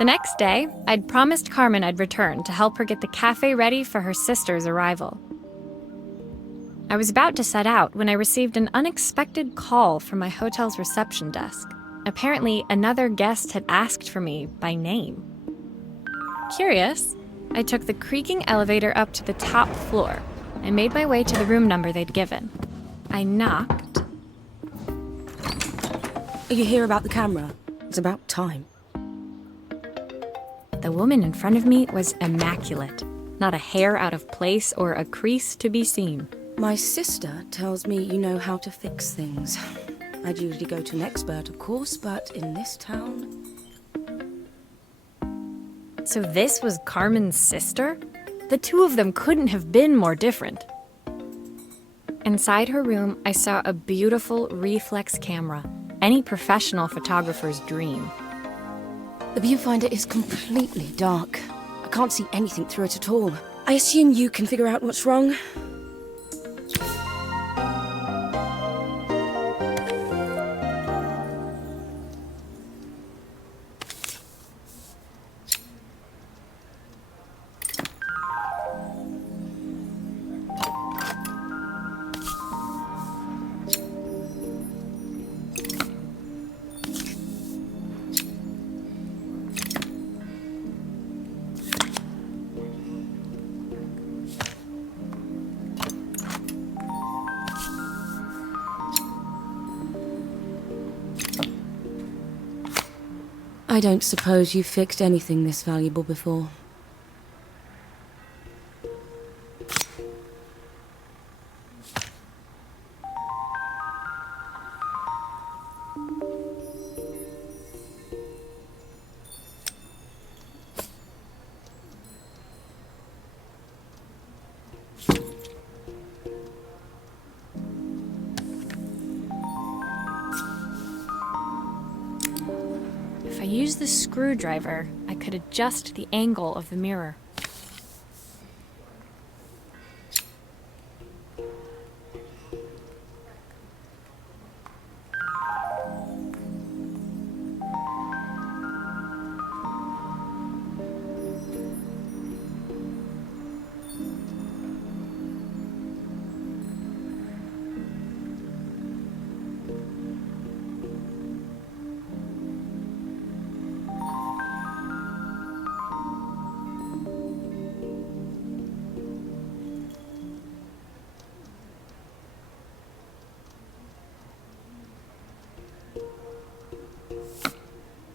The next day, I'd promised Carmen I'd return to help her get the cafe ready for her sister's arrival. I was about to set out when I received an unexpected call from my hotel's reception desk. Apparently, another guest had asked for me by name. Curious, I took the creaking elevator up to the top floor and made my way to the room number they'd given. I knocked. Are you here about the camera? It's about time. The woman in front of me was immaculate. Not a hair out of place or a crease to be seen. My sister tells me you know how to fix things. I'd usually go to an expert, of course, but in this town... So this was Carmen's sister? The two of them couldn't have been more different. Inside her room, I saw a beautiful reflex camera, any professional photographer's dream. The viewfinder is completely dark. I can't see anything through it at all. I assume you can figure out what's wrong? I don't suppose you've fixed anything this valuable before. If I used the screwdriver, I could adjust the angle of the mirror.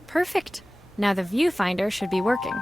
Perfect. Now the viewfinder should be working.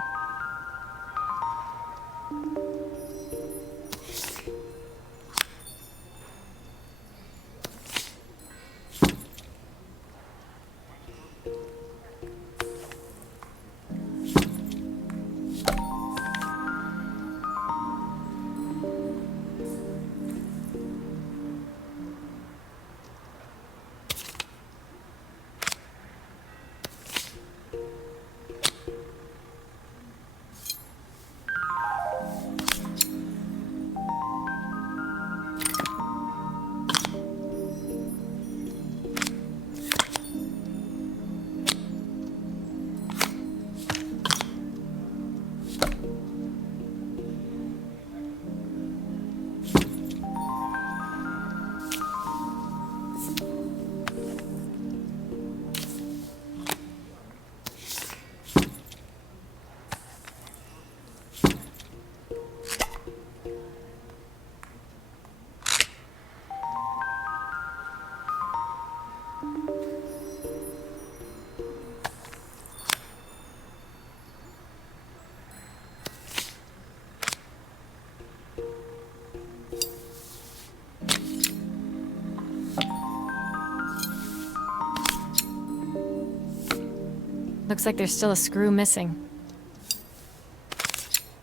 Looks like there's still a screw missing.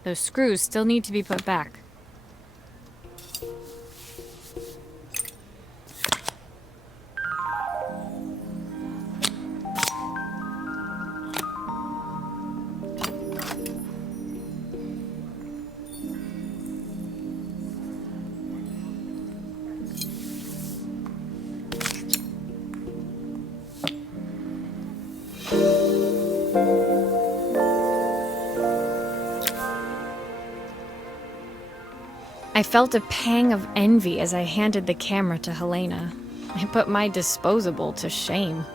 Those screws still need to be put back. I felt a pang of envy as I handed the camera to Helena. I put my disposable to shame.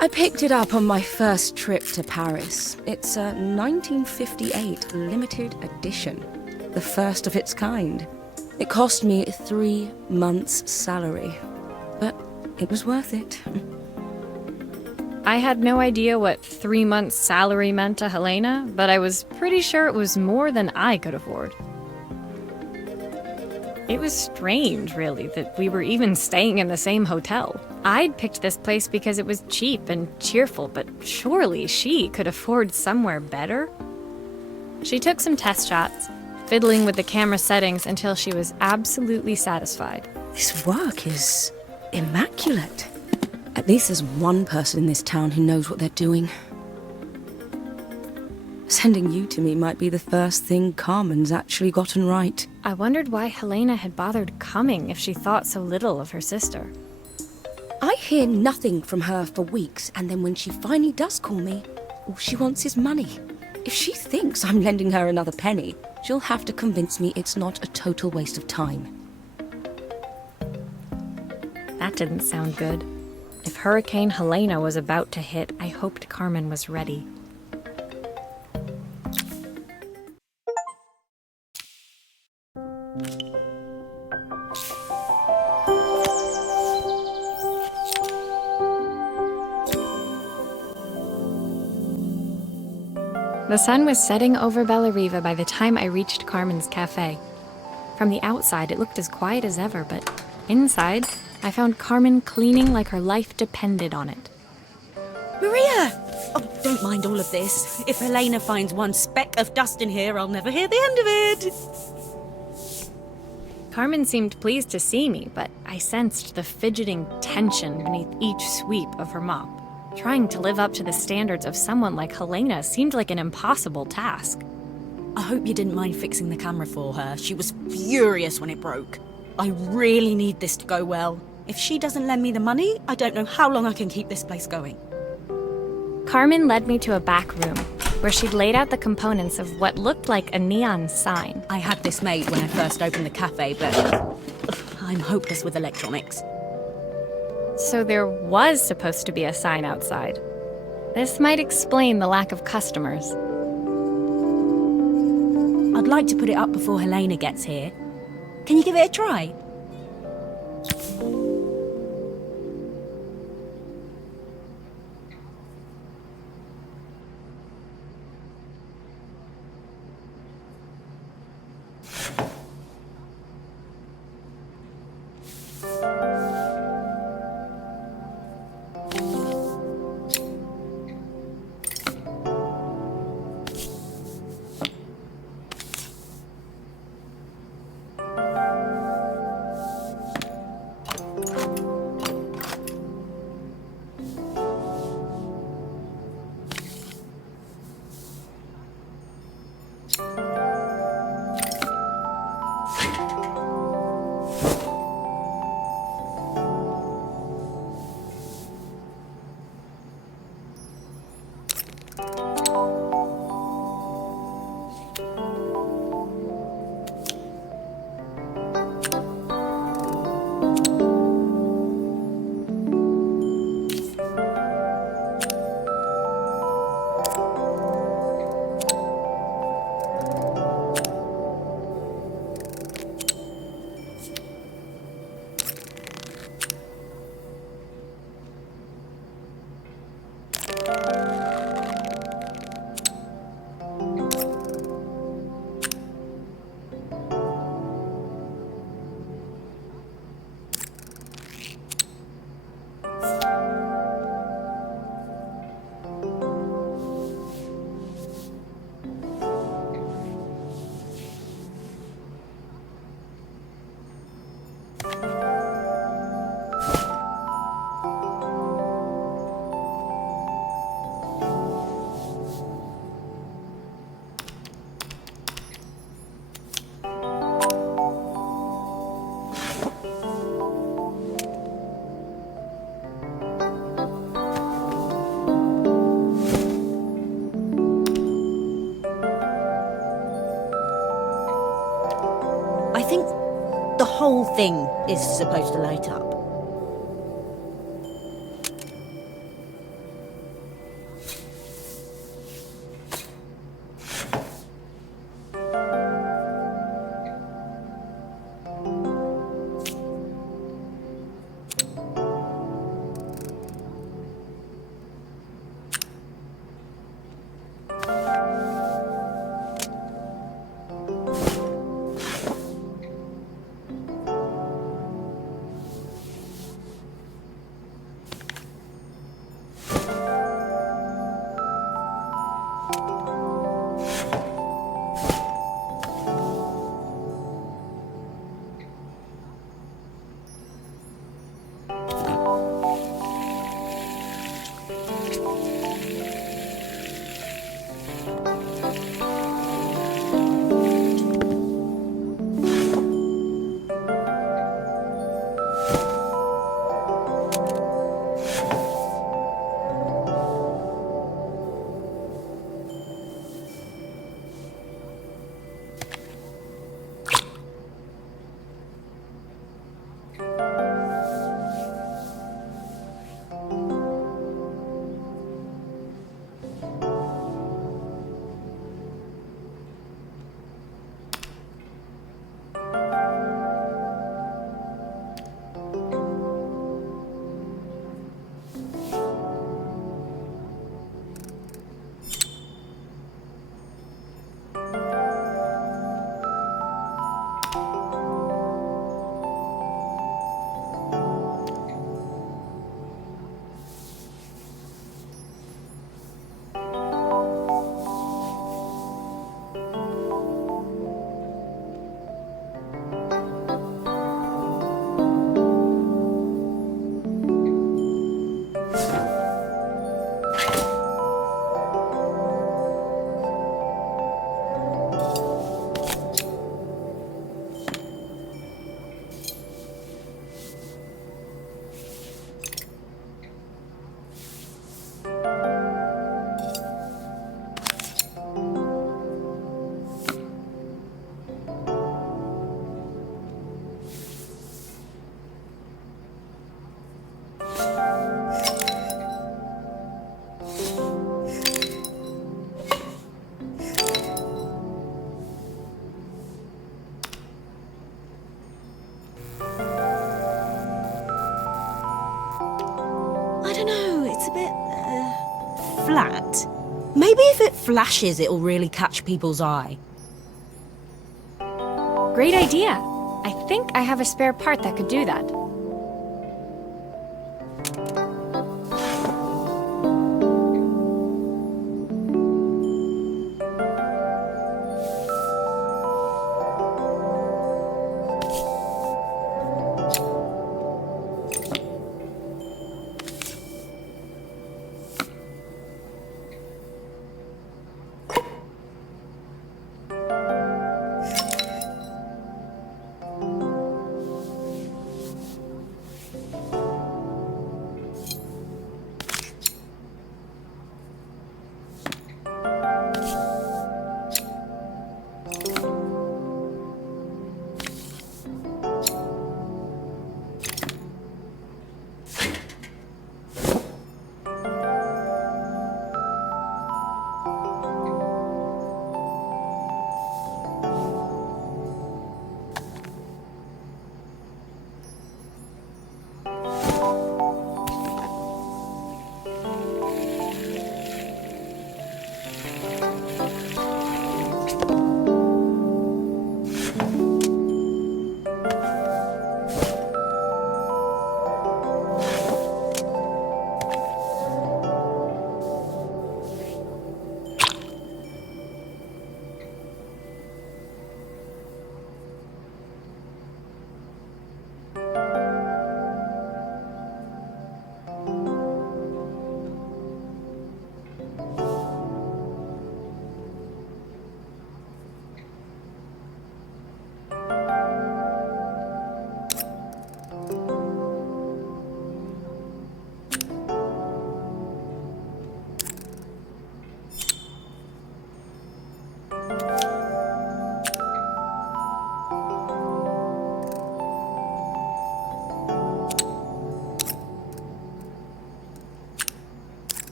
I picked it up on my first trip to Paris. It's a 1958 limited edition, the first of its kind. It cost me 3 months' salary, but it was worth it. I had no idea what 3 months' salary meant to Helena, but I was pretty sure it was more than I could afford. It was strange, really, that we were even staying in the same hotel. I'd picked this place because it was cheap and cheerful, but surely she could afford somewhere better? She took some test shots, fiddling with the camera settings until she was absolutely satisfied. This work is immaculate. At least there's one person in this town who knows what they're doing. Sending you to me might be the first thing Carmen's actually gotten right. I wondered why Helena had bothered coming if she thought so little of her sister. I hear nothing from her for weeks, and then when she finally does call me, all she wants is money. If she thinks I'm lending her another penny, she'll have to convince me it's not a total waste of time. That didn't sound good. If Hurricane Helena was about to hit, I hoped Carmen was ready. The sun was setting over Bellariva by the time I reached Carmen's cafe. From the outside, it looked as quiet as ever, but inside, I found Carmen cleaning like her life depended on it. Maria! Oh, don't mind all of this. If Helena finds one speck of dust in here, I'll never hear the end of it. Carmen seemed pleased to see me, but I sensed the fidgeting tension beneath each sweep of her mop. Trying to live up to the standards of someone like Helena seemed like an impossible task. I hope you didn't mind fixing the camera for her. She was furious when it broke. I really need this to go well. If she doesn't lend me the money, I don't know how long I can keep this place going. Carmen led me to a back room, where she'd laid out the components of what looked like a neon sign. I had this made when I first opened the cafe, but I'm hopeless with electronics. So there was supposed to be a sign outside. This might explain the lack of customers. I'd like to put it up before Helena gets here. Can you give it a try? I think the whole thing is supposed to light up. I don't know, it's a bit, flat. Maybe if it flashes, it'll really catch people's eye. Great idea. I think I have a spare part that could do that.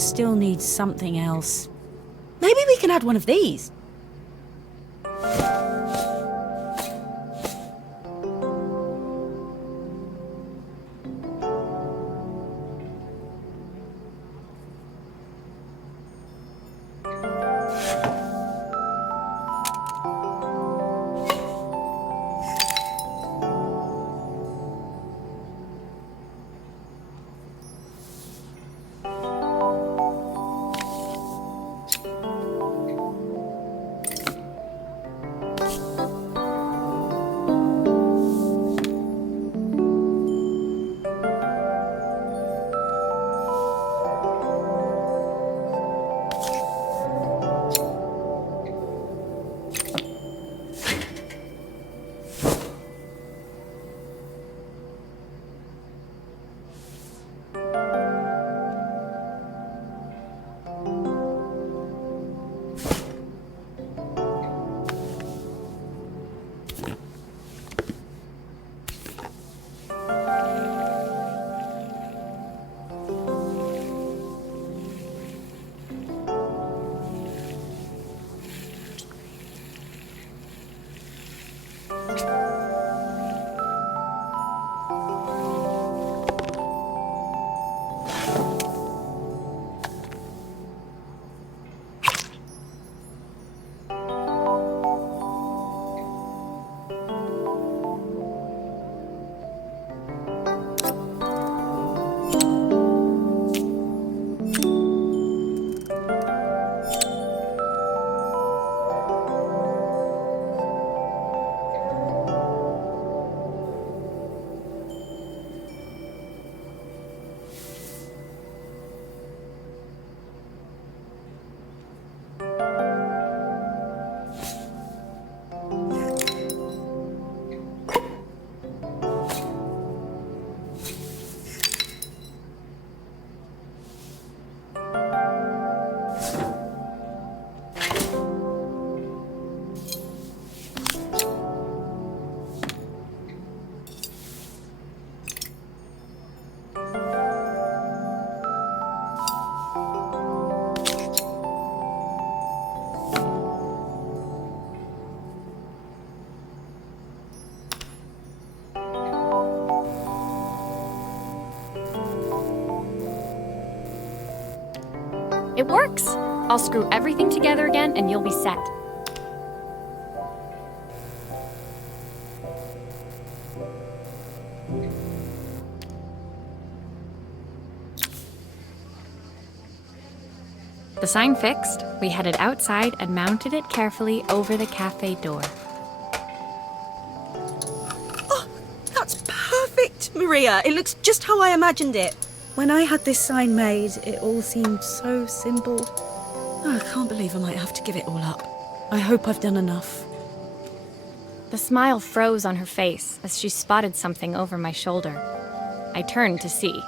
it still needs something else. Maybe we can add one of these. It works! I'll screw everything together again and you'll be set. The sign fixed, we headed outside and mounted it carefully over the cafe door. Oh, that's perfect, Maria. It looks just how I imagined it. When I had this sign made, it all seemed so simple. Oh, I can't believe I might have to give it all up. I hope I've done enough. The smile froze on her face as she spotted something over my shoulder. I turned to see.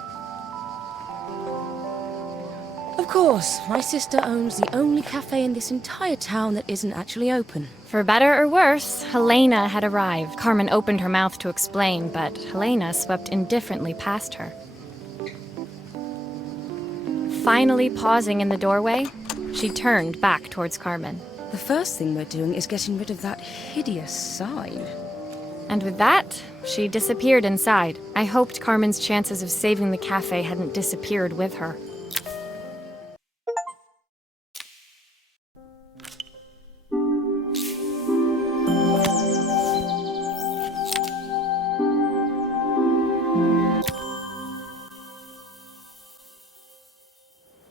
Of course, my sister owns the only cafe in this entire town that isn't actually open. For better or worse, Helena had arrived. Carmen opened her mouth to explain, but Helena swept indifferently past her. Finally pausing in the doorway, she turned back towards Carmen. The first thing we're doing is getting rid of that hideous sign. And with that, she disappeared inside. I hoped Carmen's chances of saving the cafe hadn't disappeared with her.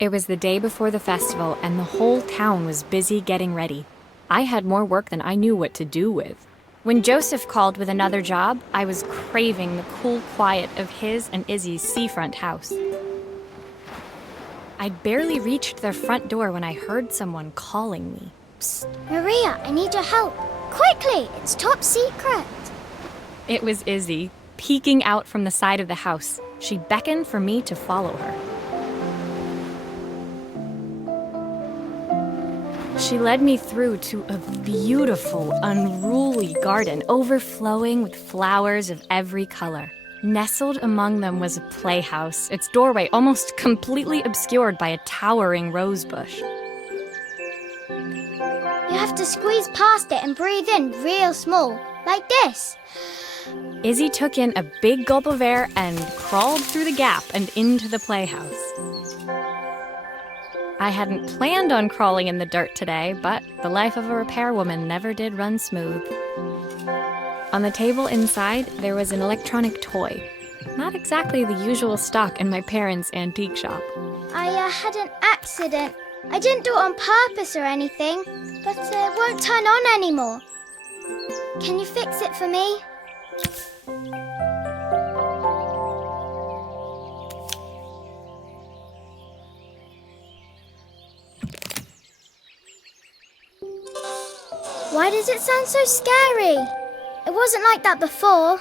It was the day before the festival, and the whole town was busy getting ready. I had more work than I knew what to do with. When Joseph called with another job, I was craving the cool quiet of his and Izzy's seafront house. I'd barely reached their front door when I heard someone calling me. Psst, Maria, I need your help. Quickly, it's top secret. It was Izzy, peeking out from the side of the house. She beckoned for me to follow her. She led me through to a beautiful, unruly garden overflowing with flowers of every color. Nestled among them was a playhouse, its doorway almost completely obscured by a towering rose bush. You have to squeeze past it and breathe in real small, like this. Izzy took in a big gulp of air and crawled through the gap and into the playhouse. I hadn't planned on crawling in the dirt today, but the life of a repairwoman never did run smooth. On the table inside, there was an electronic toy. Not exactly the usual stock in my parents' antique shop. I had an accident. I didn't do it on purpose or anything, but it won't turn on anymore. Can you fix it for me? Why does it sound so scary? It wasn't like that before.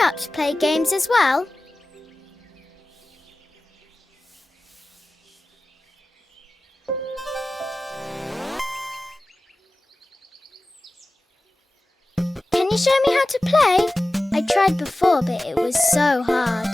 grown-ups play games as well? Can you show me how to play? I tried before, but it was so hard.